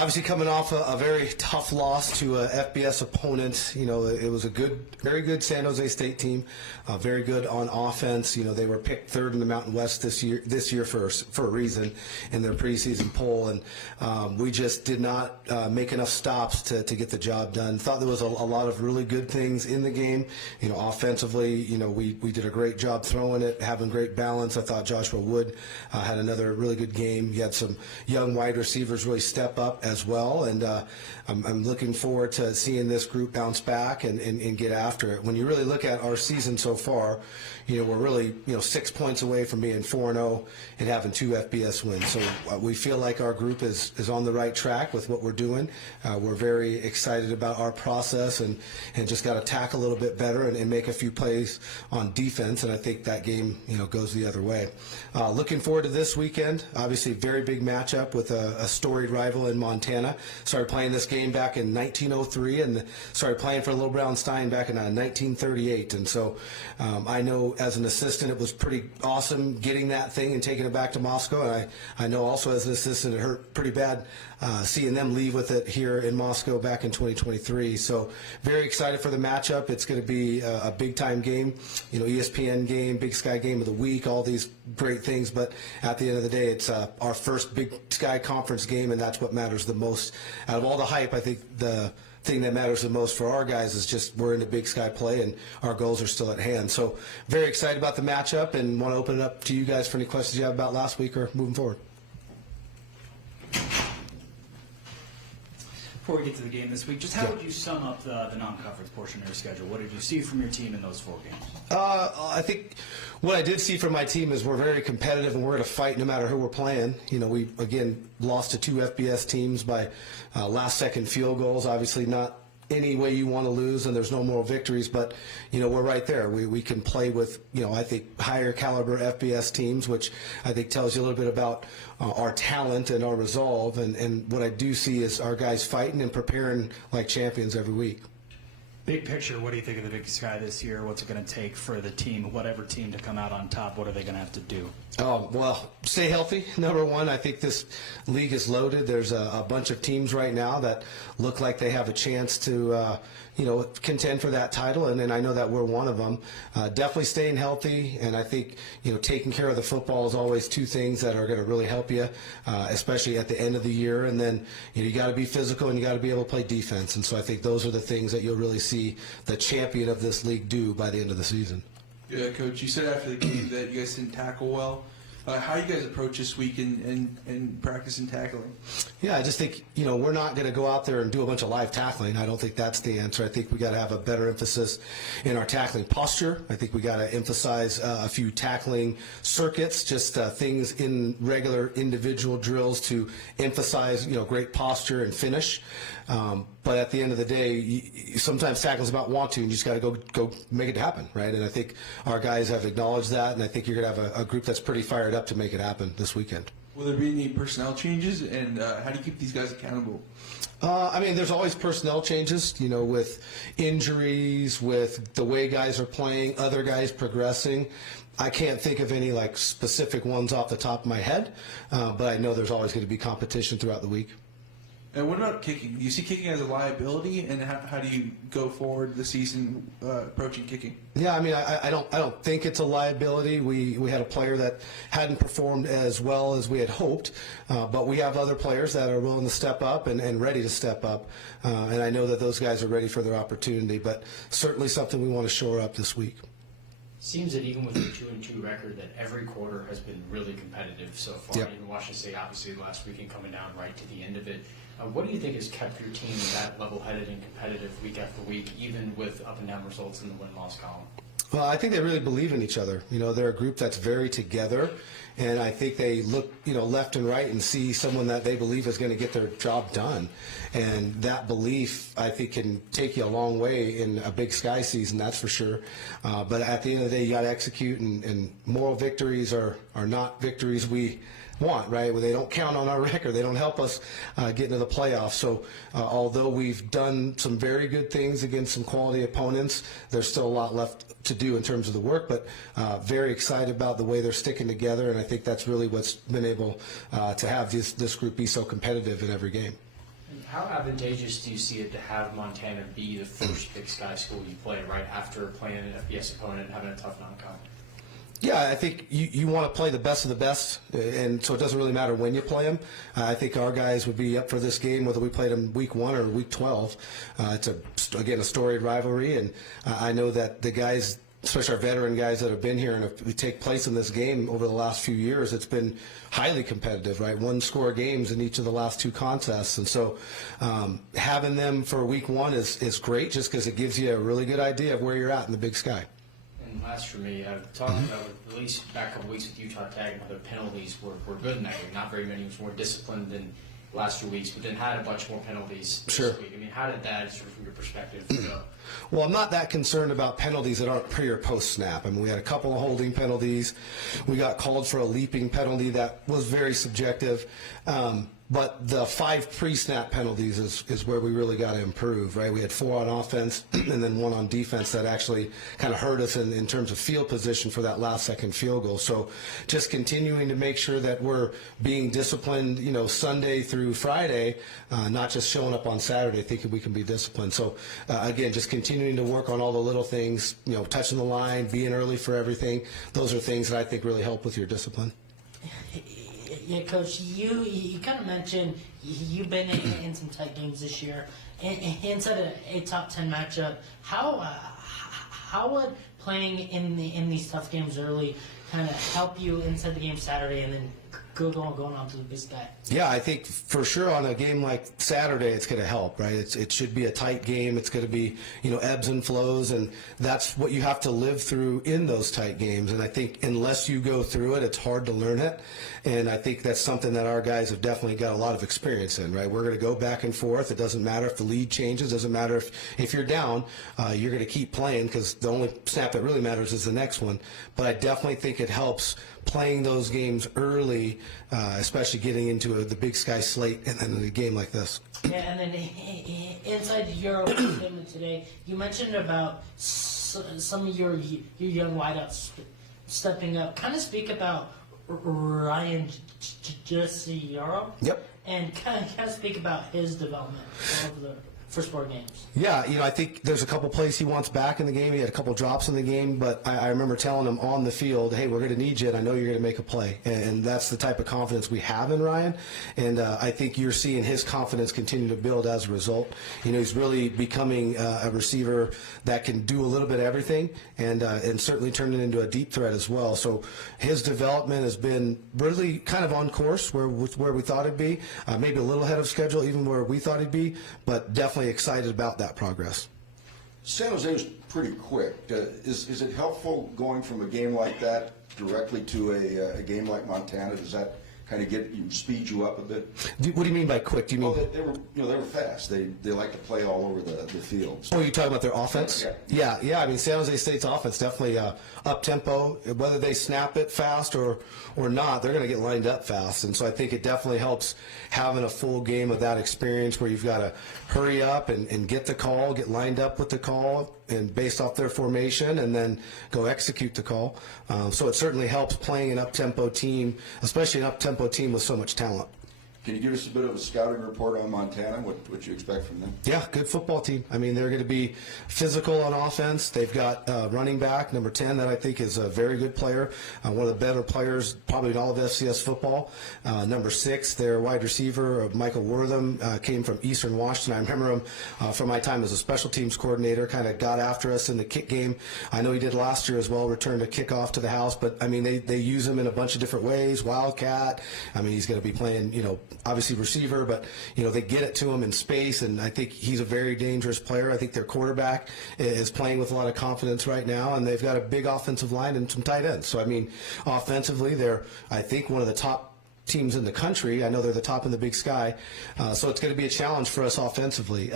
Obviously, coming off a very tough loss to a FBS opponent, it was a very good San Jose State team, very good on offense. They were picked third in the Mountain West this year for a reason in their preseason poll, and we just did not make enough stops to get the job done. Thought there was a lot of really good things in the game. Offensively, we did a great job throwing it, having great balance. I thought Joshua Wood had another really good game. He had some young wide receivers really step up as well, and I'm looking forward to seeing this group bounce back and get after it. When you really look at our season so far, we're really 6 points away from being 4-0 and having 2 FBS wins. So we feel like our group is on the right track with what we're doing. We're very excited about our process and just got to tack a little bit better and make a few plays on defense, and I think that game goes the other way. Looking forward to this weekend. Obviously, very big matchup with a storied rival in Montana. Started playing this game back in 1903 and started playing for Little Brown Stein back in 1938. And so I know as an assistant it was pretty awesome getting that thing and taking it back to Moscow. And I know also as an assistant it hurt pretty bad seeing them leave with it here in Moscow back in 2023. So very excited for the matchup. It's going to be a big-time game, ESPN game, Big Sky game of the week, all these great things. But at the end of the day, it's our first Big Sky Conference game, and that's what matters the most. Out of all the hype, I think the thing that matters the most for our guys is just we're in the Big Sky play, and our goals are still at hand. So very excited about the matchup and want to open it up to you guys for any questions you have about last week or moving forward. Before we get to the game this week, just how would you sum up the non-conference portion of your schedule? What did you see from your team in those 4 games? I think what I did see from my team is we're very competitive and we're going to fight no matter who we're playing. We, again, lost to 2 FBS teams by last-second field goals. Obviously not any way you want to lose, and there's no moral victories, but we're right there. We can play with I think higher caliber FBS teams, which I think tells you a little bit about our talent and our resolve, and what I do see is our guys fighting and preparing like champions every week. Big picture, what do you think of the Big Sky this year? What's it going to take for the team, whatever team, to come out on top? What are they going to have to do? Well, stay healthy, number one. I think this league is loaded. There's a bunch of teams right now that look like they have a chance to contend for that title, and I know that we're one of them. Definitely staying healthy, and I think taking care of the football is always 2 things that are going to really help you, especially at the end of the year. And then you got to be physical and you got to be able to play defense. And so I think those are the things that you'll really see the champion of this league do by the end of the season. Yeah, Coach, you said after the game that you guys didn't tackle well. How you guys approach this week in practice and tackling? Yeah, I just think, we're not going to go out there and do a bunch of live tackling. I don't think that's the answer. I think we got to have a better emphasis in our tackling posture. I think we got to emphasize a few tackling circuits, just things in regular individual drills to emphasize, great posture and finish. But at the end of the day, sometimes tackle's about want to, and you just got to go make it happen, right? And I think our guys have acknowledged that, and I think you're going to have a group that's pretty fired up to make it happen this weekend. Will there be any personnel changes, and how do you keep these guys accountable? There's always personnel changes, with injuries, with the way guys are playing, other guys progressing. I can't think of any specific ones off the top of my head, but I know there's always going to be competition throughout the week. And what about kicking? Do you see kicking as a liability, and how do you go forward this season approaching kicking? Yeah, I don't think it's a liability. We had a player that hadn't performed as well as we had hoped, but we have other players that are willing to step up and ready to step up, and I know that those guys are ready for their opportunity, but certainly something we want to shore up this week. Seems that even with a 2-2 record, that every quarter has been really competitive so far. Yep. In Washington State, obviously last weekend coming down right to the end of it. What do you think has kept your team that level-headed and competitive week after week, even with up and down results in the win-loss column? Well, I think they really believe in each other. They're a group that's very together, and I think they look, left and right and see someone that they believe is going to get their job done. And that belief, I think, can take you a long way in a Big Sky season, that's for sure. But at the end of the day, you got to execute, and moral victories are not victories we want, right? Well, they don't count on our record. They don't help us get into the playoffs. So although we've done some very good things against some quality opponents, there's still a lot left to do in terms of the work, but very excited about the way they're sticking together, and I think that's really what's been able to have this group be so competitive in every game. How advantageous do you see it to have Montana be the first Big Sky school you play right after playing an FBS opponent and having a tough non-con? Yeah, I think you want to play the best of the best, and so it doesn't really matter when you play them. I think our guys would be up for this game whether we played them week 1 or week 12. It's, a storied rivalry, and I know that the guys, especially our veteran guys that have been here and have take place in this game over the last few years, it's been highly competitive, right? 1-score games in each of the last 2 contests. And so having them for week 1 is great just because it gives you a really good idea of where you're at in the Big Sky. And last for me, I've talked about, at least back a couple weeks with Utah Tag, the penalties were good in that game. Not very many. It was more disciplined than last 2 weeks, but then had a bunch more penalties this Sure. week. I mean, how did that, sort of from your perspective, go? Well, I'm not that concerned about penalties that aren't pre or post snap. I mean, we had a couple of holding penalties. We got called for a leaping penalty that was very subjective. But the 5 pre-snap penalties is where we really got to improve, right? We had 4 on offense and then 1 on defense that actually kind of hurt us in terms of field position for that last second field goal. So just continuing to make sure that we're being disciplined, Sunday through Friday, not just showing up on Saturday thinking we can be disciplined. So again, just continuing to work on all the little things, touching the line, being early for everything. Those are things that I think really help with your discipline. Yeah, Coach, you kind of mentioned you've been in some tight games this year. Inside a top 10 matchup, how would playing in these tough games early kind of help you inside the game Saturday and then going on to the Big Sky? Yeah, I think for sure on a game like Saturday, it's going to help, right? It should be a tight game. It's going to be, ebbs and flows, and that's what you have to live through in those tight games. And I think unless you go through it, it's hard to learn it. And I think that's something that our guys have definitely got a lot of experience in, right? We're going to go back and forth. It doesn't matter if the lead changes. It doesn't matter if you're down. You're going to keep playing because the only snap that really matters is the next one. But I definitely think it helps playing those games early, especially getting into the Big Sky slate and then in a game like this. Yeah, and then inside your statement today, you mentioned about some of your young wideouts stepping up. Kind of speak about Ryan Jesse-Yaro. Yep. And kind of speak about his development over the first 4 games. Yeah, I think there's a couple plays he wants back in the game. He had a couple drops in the game, but I remember telling him on the field, hey, we're going to need you, and I know you're going to make a play. And that's the type of confidence we have in Ryan. And I think you're seeing his confidence continue to build as a result. He's really becoming a receiver that can do a little bit of everything and certainly turn it into a deep threat as well. So his development has been really kind of on course where we thought it'd be, maybe a little ahead of schedule, even where we thought he'd be, but definitely excited about that progress. San Jose was pretty quick. Is it helpful going from a game like that directly to a game like Montana? Does that kind of speed you up a bit? What do you mean by quick? Do you mean? Well, they were fast. They like to play all over the field. Oh, you're talking about their offense? Yeah. Yeah. I mean, San Jose State's offense definitely up tempo. Whether they snap it fast or not, they're going to get lined up fast. And so I think it definitely helps having a full game of that experience where you've got to hurry up and get the call, get lined up with the call, and based off their formation, and then go execute the call. So it certainly helps playing an up-tempo team, especially an up-tempo team with so much talent. Can you give us a bit of a scouting report on Montana, what you expect from them? Yeah, good football team. I mean, they're going to be physical on offense. They've got running back, number 10, that I think is a very good player, one of the better players probably in all of FCS football. Number 6, their wide receiver, Michael Wortham, came from Eastern Washington. I remember him from my time as a special teams coordinator, kind of got after us in the kick game. I know he did last year as well, returned a kickoff to the house, but, I mean, they use him in a bunch of different ways, wildcat. I mean, he's going to be playing, obviously receiver, but they get it to him in space, and I think he's a very dangerous player. I think their quarterback is playing with a lot of confidence right now, and they've got a big offensive line and some tight ends. So I mean, offensively, they're I think one of the top teams in the country. I know they're the top in the Big Sky, so it's going to be a challenge for us offensively.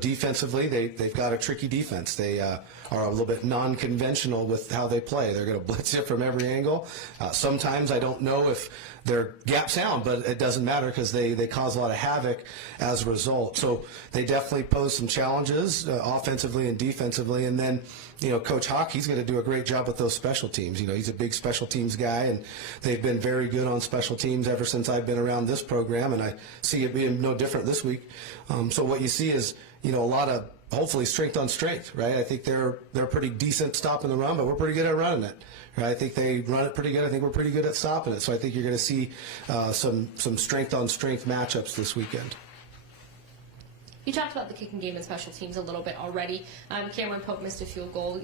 Defensively, they've got a tricky defense. They are a little bit non-conventional with how they play. They're going to blitz it from every angle. Sometimes I don't know if they're gap sound, but it doesn't matter because they cause a lot of havoc as a result. So they definitely pose some challenges offensively and defensively. And then, Coach Hawk, he's going to do a great job with those special teams. He's a big special teams guy, and they've been very good on special teams ever since I've been around this program, and I see it being no different this week. So what you see is, a lot of hopefully strength on strength, right? I think they're pretty decent stopping the run, but we're pretty good at running it. Right? I think they run it pretty good. I think we're pretty good at stopping it. So I think you're going to see some strength on strength matchups this weekend. You talked about the kicking game and special teams a little bit already. Cameron Pope missed a field goal.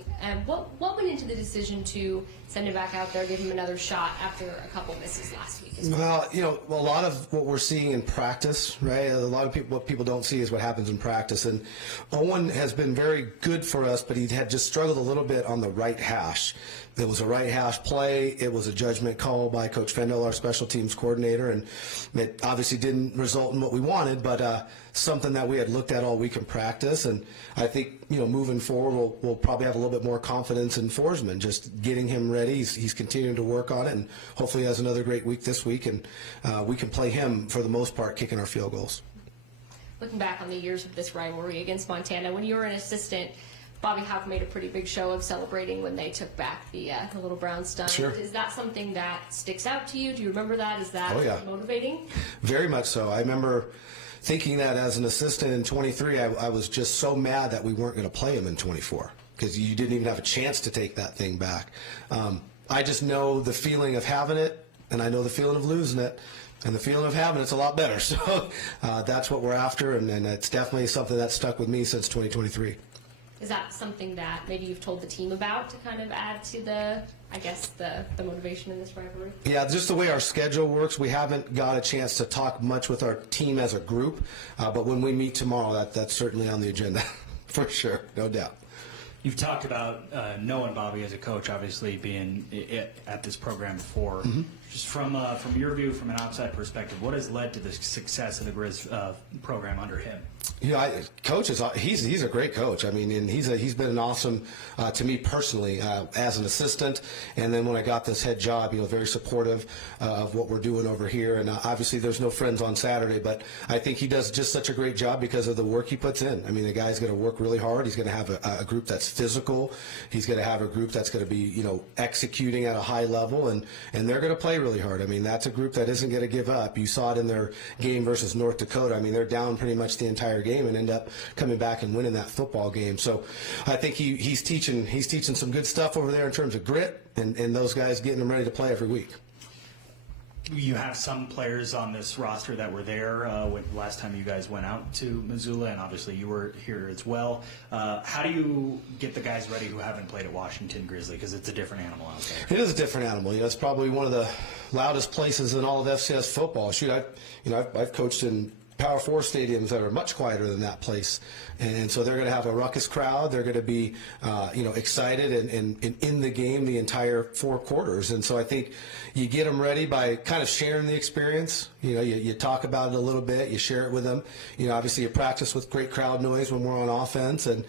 What went into the decision to send him back out there, give him another shot after a couple misses last week? Well, a lot of what we're seeing in practice, right? A lot of people, what people don't see is what happens in practice. And Owen has been very good for us, but he had just struggled a little bit on the right hash. It was a right hash play. It was a judgment call by Coach Vandal, our special teams coordinator, and it obviously didn't result in what we wanted, but something that we had looked at all week in practice. And I think, moving forward, we'll probably have a little bit more confidence in Forsman, just getting him ready. He's continuing to work on it, and hopefully he has another great week this week, and we can play him, for the most part, kicking our field goals. Looking back on the years of this rivalry against Montana, when you were an assistant, Bobby Houck made a pretty big show of celebrating when they took back the Little Brown Stein. Sure. Is that something that sticks out to you? Do you remember that? Is that motivating? Very much so. I remember thinking that as an assistant in 23, I was just so mad that we weren't going to play him in 24 because you didn't even have a chance to take that thing back. I just know the feeling of having it, and I know the feeling of losing it. And the feeling of having it's a lot better. So that's what we're after, and it's definitely something that's stuck with me since 2023. Is that something that maybe you've told the team about to kind of add to the motivation in this rivalry? Yeah, just the way our schedule works, we haven't got a chance to talk much with our team as a group, but when we meet tomorrow, that's certainly on the agenda, for sure, no doubt. You've talked about knowing Bobby as a coach, obviously being at this program before. Mm-hmm. Just from your view, from an outside perspective, what has led to the success of the Grizz program under him? Coach he's a great coach. I mean, and he's been an awesome to me personally as an assistant, and then when I got this head job, very supportive of what we're doing over here. And obviously, there's no friends on Saturday, but I think he does just such a great job because of the work he puts in. I mean, the guy's going to work really hard. He's going to have a group that's physical. He's going to have a group that's going to be executing at a high level, and they're going to play really hard. I mean, that's a group that isn't going to give up. You saw it in their game versus North Dakota. I mean, they're down pretty much the entire game and end up coming back and winning that football game. So I think he's teaching some good stuff over there in terms of grit and those guys getting them ready to play every week. You have some players on this roster that were there when last time you guys went out to Missoula, and obviously you were here as well. How do you get the guys ready who haven't played at Washington-Grizzly? Because it's a different animal out there. It is a different animal. It's probably one of the loudest places in all of FCS football. Shoot, I've coached in Power 4 stadiums that are much quieter than that place. And so they're going to have a ruckus crowd. They're going to be, excited and in the game the entire 4 quarters. And so I think you get them ready by kind of sharing the experience. You talk about it a little bit. You share it with them. Obviously you practice with great crowd noise when we're on offense, and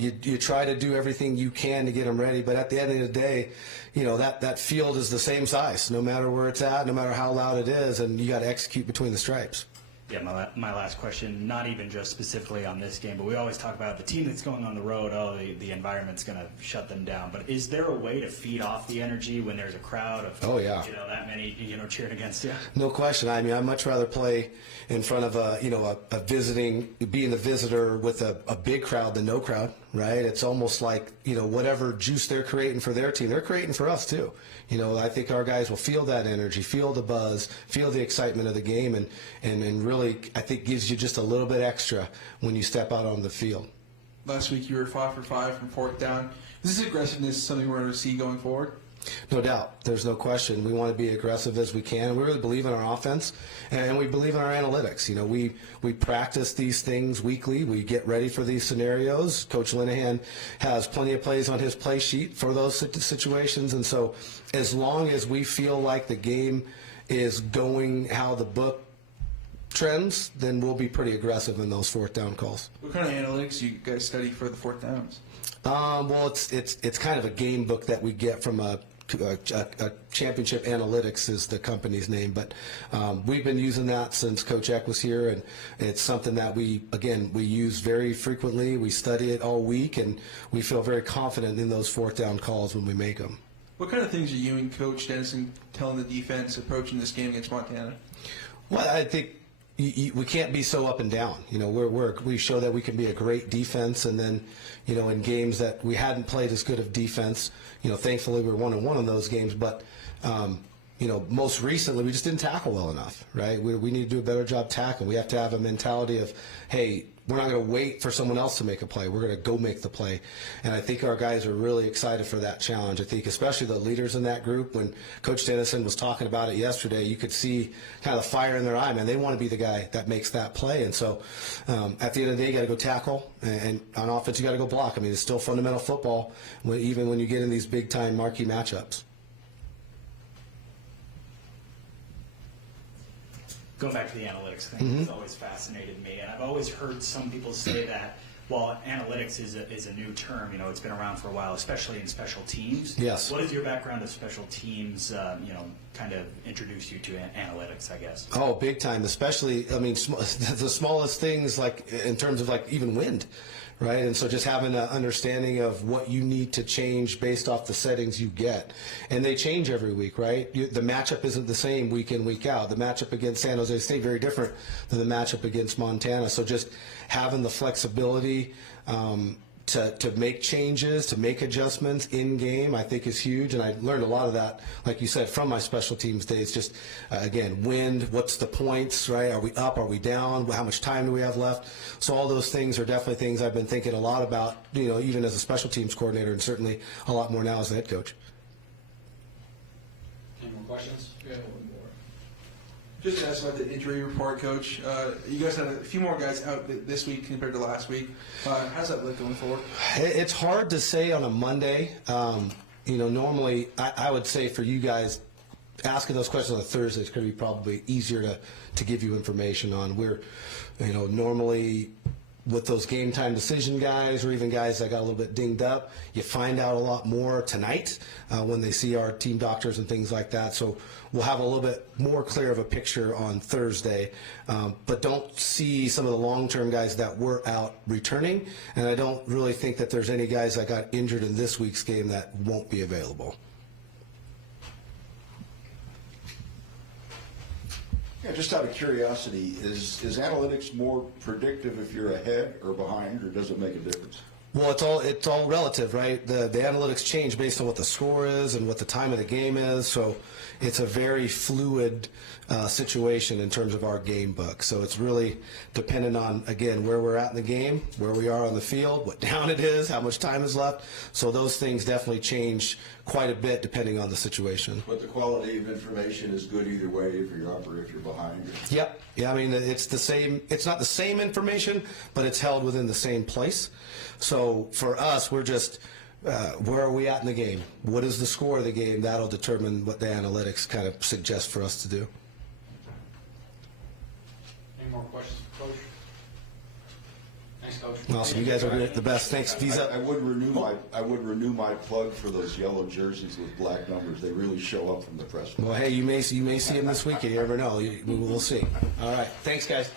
you try to do everything you can to get them ready. But at the end of the day, that field is the same size, no matter where it's at, no matter how loud it is, and you got to execute between the stripes. Yeah, my last question, not even just specifically on this game, but we always talk about the team that's going on the road, the environment's going to shut them down. But is there a way to feed off the energy when there's a crowd of that many cheering against you? No question. I mean, I'd much rather play in front of a visiting, being the visitor with a big crowd than no crowd, right? It's almost like, whatever juice they're creating for their team, they're creating for us too. I think our guys will feel that energy, feel the buzz, feel the excitement of the game, and really, I think, gives you just a little bit extra when you step out on the field. Last week you were 5 for 5 from fourth down. Is this aggressiveness something we're going to see going forward? No doubt. There's no question. We want to be aggressive as we can. We really believe in our offense, and we believe in our analytics. We practice these things weekly. We get ready for these scenarios. Coach Linehan has plenty of plays on his play sheet for those situations, and so as long as we feel like the game is going how the book trends, then we'll be pretty aggressive in those fourth down calls. What kind of analytics do you guys study for the fourth downs? Well, it's kind of a game book that we get from a Championship Analytics is the company's name, but we've been using that since Coach Eck was here, and it's something that we use very frequently. We study it all week, and we feel very confident in those fourth down calls when we make them. What kind of things are you and Coach Dennison telling the defense approaching this game against Montana? Well, I think we can't be so up and down. You know, we show that we can be a great defense, and then, you know, in games that we hadn't played as good of defense, you know, thankfully we're 1-1 in those games, but you know, most recently we just didn't tackle well enough, right? We need to do a better job tackling. We have to have a mentality of, hey, we're not going to wait for someone else to make a play. We're going to go make the play. And I think our guys are really excited for that challenge. I think especially the leaders in that group, when Coach Dennison was talking about it yesterday, you could see kind of the fire in their eye, man. They want to be the guy that makes that play. And so at the end of the day, you got to go tackle. And on offense, you got to go block. I mean, it's still fundamental football, even when you get in these big-time marquee matchups. Going back to the analytics thing, it's always fascinated me, and I've always heard some people say that while analytics is a new term, you know, it's been around for a while, especially in special teams. Yes. What is your background of special teams, you know, kind of introduced you to analytics, I guess? Oh, big time, especially, I mean, the smallest things, like in terms of like even wind, right? And so just having an understanding of what you need to change based off the settings you get. And they change every week, right? The matchup isn't the same week in, week out. The matchup against San Jose State, very different than the matchup against Montana. So just having the flexibility to make changes, to make adjustments in game, I think is huge. And I learned a lot of that, like you said, from my special teams days. Just, again, wind, what's the points, right? Are we up? Are we down? How much time do we have left? So all those things are definitely things I've been thinking a lot about, you know, even as a special teams coordinator, and certainly a lot more now as a head coach. Any more questions? We have one more. Just to ask about the injury report, Coach. You guys had a few more guys out this week compared to last week. How's that look going forward? It's hard to say on a Monday. You know, normally I would say for you guys, asking those questions on a Thursday is going to be probably easier to give you information on. We're, you know, normally with those game time decision guys, or even guys that got a little bit dinged up, you find out a lot more tonight when they see our team doctors and things like that. So we'll have a little bit more clear of a picture on Thursday, but don't see some of the long-term guys that were out returning, and I don't really think that there's any guys that got injured in this week's game that won't be available. Yeah, just out of curiosity, is analytics more predictive if you're ahead or behind, or does it make a difference? Well, it's all relative, right? The analytics change based on what the score is and what the time of the game is. So it's a very fluid situation in terms of our game book. So it's really dependent on, again, where we're at in the game, where we are on the field, what down it is, how much time is left. So those things definitely change quite a bit depending on the situation. But the quality of information is good either way, if you're up or if you're behind. Yep. Yeah, I mean, it's the same. It's not the same information, but it's held within the same place. So for us, we're just, where are we at in the game? What is the score of the game? That'll determine what the analytics kind of suggest for us to do. Any more questions for Coach? Thanks, Coach. Awesome. You guys are the best. Thanks, Visa. I would renew my plug for those yellow jerseys with black numbers. They really show up from the press. Well, hey, you may see him this weekend. You never know. We'll see. All right. Thanks, guys.